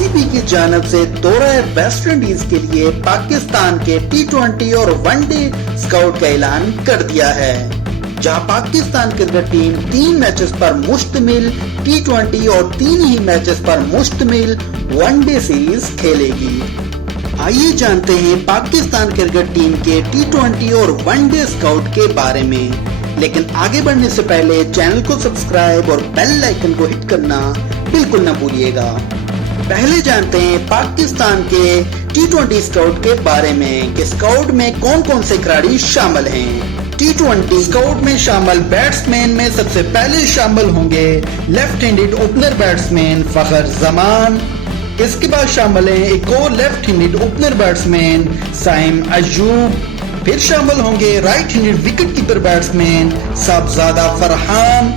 PCB की जानब से दौरा वेस्ट इंडीज के लिए पाकिस्तान के T20 और वनडे स्काउट का ऐलान कर दिया है, जहां पाकिस्तान क्रिकेट टीम 3 मैचेस पर मुश्तमिल T20 और 3 ही मैचेस पर मुश्तमिल वनडे सीरीज खेलेगी। आइए जानते हैं पाकिस्तान क्रिकेट टीम के T20 और वनडे स्काउट के बारे में, लेकिन आगे बढ़ने से पहले चैनल को सब्सक्राइब और बेल आइकन को हिट करना बिल्कुल न भूलिएगा। पहले जानते हैं पाकिस्तान के T20 स्काउट के बारे में कि स्काउट में कौन कौन से खिलाड़ी शामिल हैं। T20 स्काउट में शामिल बैट्समैन में सबसे पहले शामिल होंगे left handed opener batsman Fakhar Zaman. इसके बाद शामिल हैं एक और left handed opener batsman Saim Ayub. फिर शामिल होंगे right handed wicket keeper batsman Sahibzada Farhan.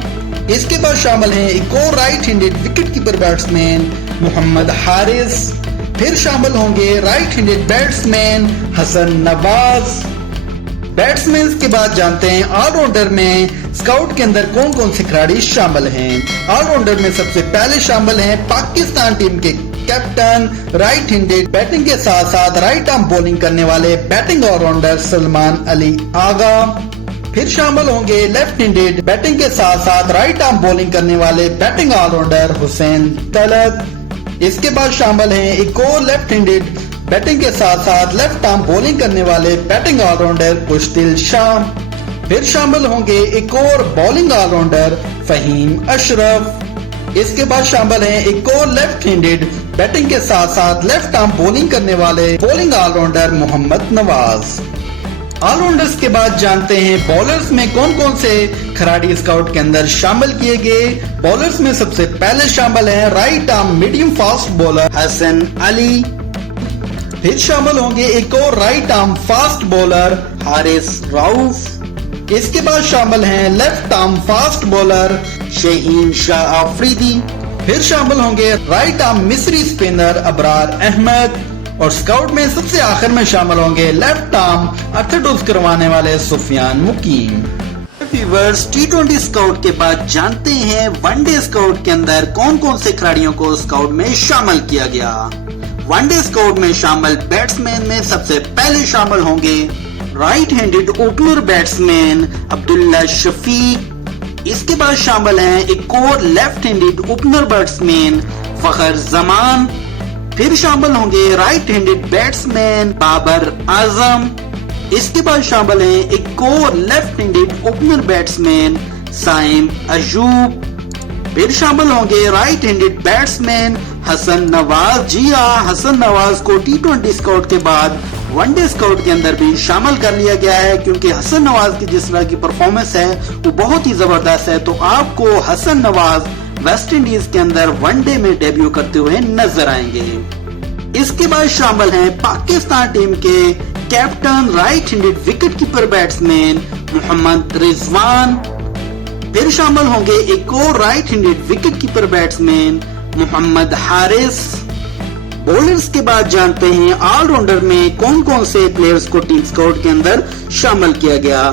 इसके बाद शामिल हैं एक और right handed wicket keeper batsman Mohammad Haris. फिर शामिल होंगे right handed batsman Hasan Nawaz. Batsman के बाद जानते हैं ऑलराउंडर में स्काउट के अंदर कौन कौन से खिलाड़ी शामिल हैं। ऑलराउंडर में सबसे पहले शामिल हैं पाकिस्तान टीम के कैप्टन राइट हैंडेड बैटिंग के साथ साथ राइट आर्म बॉलिंग करने वाले बैटिंग ऑलराउंडर सलमान अली आगा। फिर शामिल होंगे लेफ्ट हैंडेड बैटिंग के साथ साथ राइट आर्म बॉलिंग करने वाले बैटिंग ऑलराउंडर हुसैन तलत। इसके बाद शामिल हैं एक और लेफ्ट हैंडेड बैटिंग के साथ साथ लेफ्ट आर्म बॉलिंग करने वाले बैटिंग ऑलराउंडर खुशदिल शाम। फिर शामिल होंगे एक और बॉलिंग ऑलराउंडर फहीम अशरफ। इसके बाद शामिल हैं एक और लेफ्ट हैंडेड बैटिंग के साथ साथ लेफ्ट आर्म बॉलिंग करने वाले bowling allrounder Mohammad Nawaz. Allrounders के बाद जानते हैं बॉलर्स में कौन कौन से खिलाड़ी स्काउट के अंदर शामिल किए गए। बॉलर्स में सबसे पहले शामिल हैं right arm medium fast bowler Hasan Ali. फिर शामिल होंगे एक और right arm fast bowler Haris Rauf. इसके बाद शामिल हैं left arm fast bowler Shaheen Shah Afridi. फिर शामिल होंगे right arm mystery spinner Abrar Ahmed. और स्काउट में सबसे आखिर में शामिल होंगे लेफ्ट आर्म ऑर्थोडॉक्स करवाने वाले सुफियान मुकीम। व्यूअर्स, T20 स्काउट के बाद जानते हैं वनडे स्काउट के अंदर कौन कौन से खिलाड़ियों को स्काउट में शामिल किया गया। वनडे स्काउट में शामिल बैट्समैन में सबसे पहले शामिल होंगे right handed opener batsman Abdullah Shafique. इसके बाद शामिल हैं एक और left handed opener batsman Fakhar Zaman. फिर शामिल होंगे right handed batsman Babar Azam. इसके बाद शामिल हैं एक और left handed opener batsman Saim Ayub. फिर शामिल होंगे right handed batsman Hasan Nawaz. जी हाँ, हसन नवाज को T20 स्काउट के बाद वनडे स्काउट के अंदर भी शामिल कर लिया गया है, क्योंकि हसन नवाज की जिस तरह की परफॉर्मेंस है वो बहुत ही जबरदस्त है। तो आपको हसन नवाज वेस्ट इंडीज के अंदर वनडे में डेब्यू करते हुए नजर आएंगे। इसके बाद शामिल हैं पाकिस्तान टीम के captain right handed wicket keeper batsman Mohammad Rizwan. फिर शामिल होंगे एक और right handed wicket keeper batsman Mohammad Haris. Bowlers के बाद जानते हैं ऑलराउंडर में कौन कौन से प्लेयर्स को टीम स्काउट के अंदर शामिल किया गया।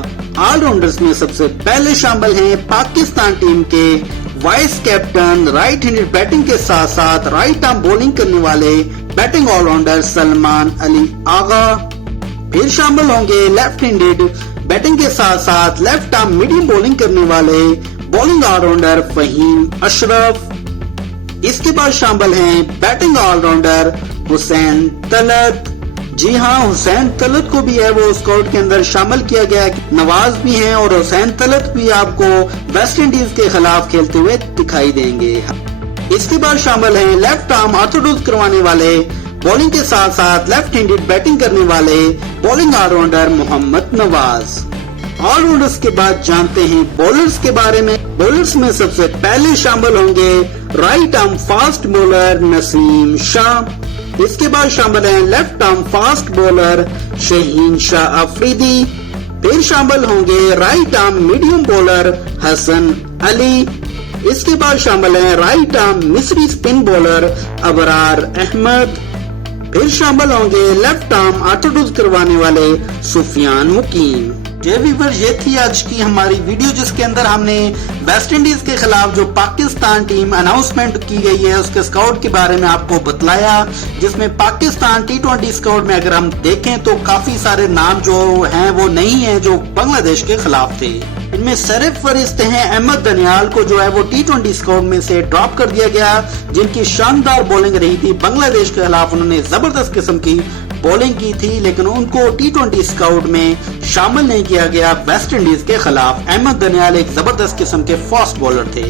ऑलराउंडर्स में सबसे पहले शामिल हैं पाकिस्तान टीम के vice captain right handed batting के साथ साथ राइट आर्म बॉलिंग करने वाले बैटिंग ऑलराउंडर सलमान अली आगा। फिर शामिल होंगे लेफ्ट हैंडेड बैटिंग के साथ साथ लेफ्ट आर्म मीडियम बॉलिंग करने वाले बॉलिंग ऑलराउंडर फहीम अशरफ। इसके बाद शामिल हैं बैटिंग ऑलराउंडर हुसैन तलत। जी हाँ, हुसैन तलत को भी है वो स्काउट के अंदर शामिल किया गया है। नवाज भी हैं और हुसैन तलत भी आपको वेस्ट इंडीज के खिलाफ खेलते हुए दिखाई देंगे। इसके बाद शामिल हैं लेफ्ट आर्म ऑर्थोडॉक्स करवाने वाले बॉलिंग के साथ साथ लेफ्ट हैंडेड बैटिंग करने वाले bowling allrounder Mohammad Nawaz. Allrounders के बाद जानते हैं बॉलर्स के बारे में। बॉलर्स में सबसे पहले शामिल होंगे right arm fast bowler Naseem Shah. इसके बाद शामिल हैं left arm fast bowler Shaheen Shah Afridi. फिर शामिल होंगे right arm medium bowler Hasan Ali. इसके बाद शामिल हैं right arm mystery spin bowler Abrar Ahmed. फिर शामिल होंगे लेफ्ट आर्म ऑर्थोडॉक्स करवाने वाले सुफियान मुकीम। जय व्यूअर्स, ये थी आज की हमारी वीडियो जिसके अंदर हमने वेस्ट इंडीज के खिलाफ जो पाकिस्तान टीम अनाउंसमेंट की गई है उसके स्काउट के बारे में आपको बतलाया, जिसमें पाकिस्तान T20 स्काउट में अगर हम देखें तो काफी सारे नाम जो हैं वो नहीं है जो बांग्लादेश के खिलाफ थे। इनमें सिर्फ फरिश्ते हैं अहमद दनियाल को जो है वो T20 स्काउट में से ड्रॉप कर दिया गया, जिनकी शानदार बॉलिंग रही थी बांग्लादेश के खिलाफ। उन्होंने जबरदस्त किस्म की बॉलिंग की थी, लेकिन उनको T20 स्काउट में शामिल नहीं किया गया वेस्ट इंडीज के खिलाफ। अहमद दनियाल एक जबरदस्त किस्म के फास्ट बॉलर थे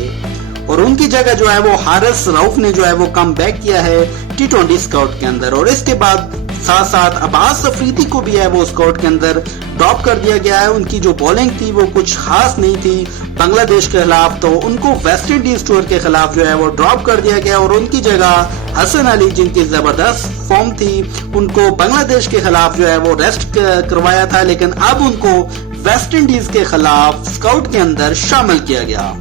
और उनकी जगह जो है वो हारिस रऊफ ने जो है वो कम बैक किया है T20 स्काउट के अंदर। और इसके बाद साथ साथ अब्बास अफरीदी को भी है वो स्काउट के अंदर ड्रॉप कर दिया गया है। उनकी जो बॉलिंग थी वो कुछ खास नहीं थी बांग्लादेश के खिलाफ, तो उनको वेस्ट इंडीज टूर के खिलाफ जो है वो ड्रॉप कर दिया गया और उनकी जगह हसन अली, जिनकी जबरदस्त फॉर्म थी, उनको बांग्लादेश के खिलाफ जो है वो रेस्ट करवाया था, लेकिन अब उनको वेस्ट इंडीज के खिलाफ स्काउट के अंदर शामिल किया गया।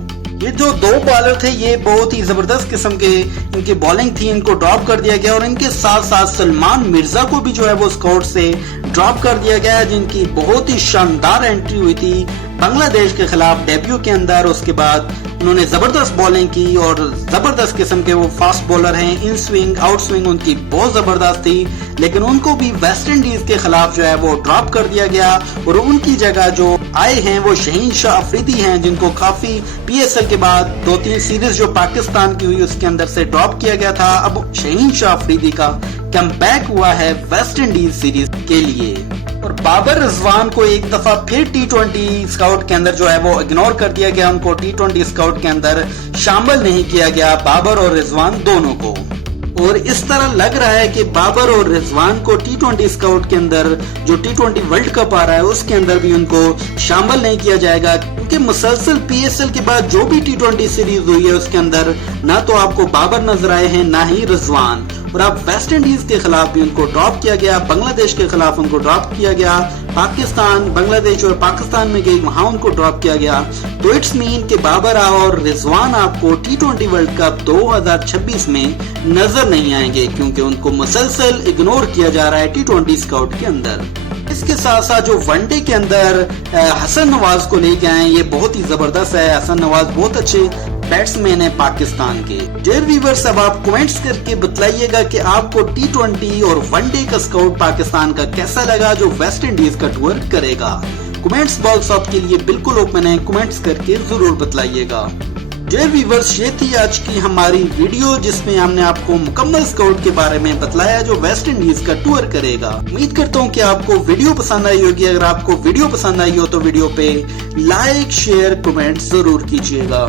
ये जो दो बॉलर थे ये बहुत ही जबरदस्त किस्म के इनकी बॉलिंग थी, इनको ड्रॉप कर दिया गया और इनके साथ साथ सलमान मिर्जा को भी जो है वो स्काउट से ड्रॉप कर दिया गया, जिनकी बहुत ही शानदार एंट्री हुई थी बांग्लादेश के खिलाफ डेब्यू के अंदर। उसके बाद उन्होंने जबरदस्त बॉलिंग की और जबरदस्त किस्म के वो फास्ट बॉलर हैं, इन स्विंग आउट स्विंग उनकी बहुत जबरदस्त थी, लेकिन उनको भी वेस्ट इंडीज के खिलाफ जो है वो ड्रॉप कर दिया गया और उनकी जगह जो आए हैं वो शहीन शाह अफरीदी हैं, जिनको काफी PSL के बाद 2-3 सीरीज जो पाकिस्तान की हुई उसके अंदर से ड्रॉप किया गया था। अब शहीन शाह अफरीदी का कमबैक हुआ है वेस्ट इंडीज सीरीज के लिए। और बाबर रिजवान को एक दफा फिर T20 स्काउट के अंदर जो है वो इग्नोर कर दिया गया, उनको T20 स्काउट के अंदर शामिल नहीं किया गया, बाबर और रिजवान दोनों को। और इस तरह लग रहा है कि बाबर और रिजवान को T20 स्काउट के अंदर जो T20 वर्ल्ड कप आ रहा है उसके अंदर भी उनको शामिल नहीं किया जाएगा, क्योंकि मुसलसल PSL के बाद जो भी T20 सीरीज हुई है उसके अंदर ना तो आपको बाबर नजर आए हैं ना ही रिजवान। और अब वेस्ट इंडीज के खिलाफ भी उनको ड्रॉप किया गया, बांग्लादेश के खिलाफ उनको ड्रॉप किया गया, पाकिस्तान बांग्लादेश और पाकिस्तान में गई वहां उनको ड्रॉप किया गया। तो इट्स मीन कि बाबर और रिजवान आपको T20 वर्ल्ड कप 2026 में नजर नहीं आएंगे, क्योंकि उनको मुसलसल इग्नोर किया जा रहा है T20 स्काउट के अंदर। इसके साथ साथ जो वनडे के अंदर हसन नवाज को लेके आए ये बहुत ही जबरदस्त है। हसन नवाज बहुत अच्छे बैट्समैन है पाकिस्तान के। डियर व्यूअर्स, अब आप कमेंट्स करके बतलाइएगा कि आपको T20 और वनडे का स्काउट पाकिस्तान का कैसा लगा जो वेस्ट इंडीज का टूर करेगा। कमेंट्स बॉक्स आपके लिए बिल्कुल ओपन है, कमेंट्स करके जरूर बतलाइएगा। डियर व्यूअर्स, ये थी आज की हमारी वीडियो जिसमें हमने आपको मुकम्मल स्काउट के बारे में बतलाया जो वेस्ट इंडीज का टूर करेगा। उम्मीद करता हूँ कि आपको वीडियो पसंद आई होगी। अगर आपको वीडियो पसंद आई हो तो वीडियो पे लाइक शेयर कमेंट जरूर कीजिएगा।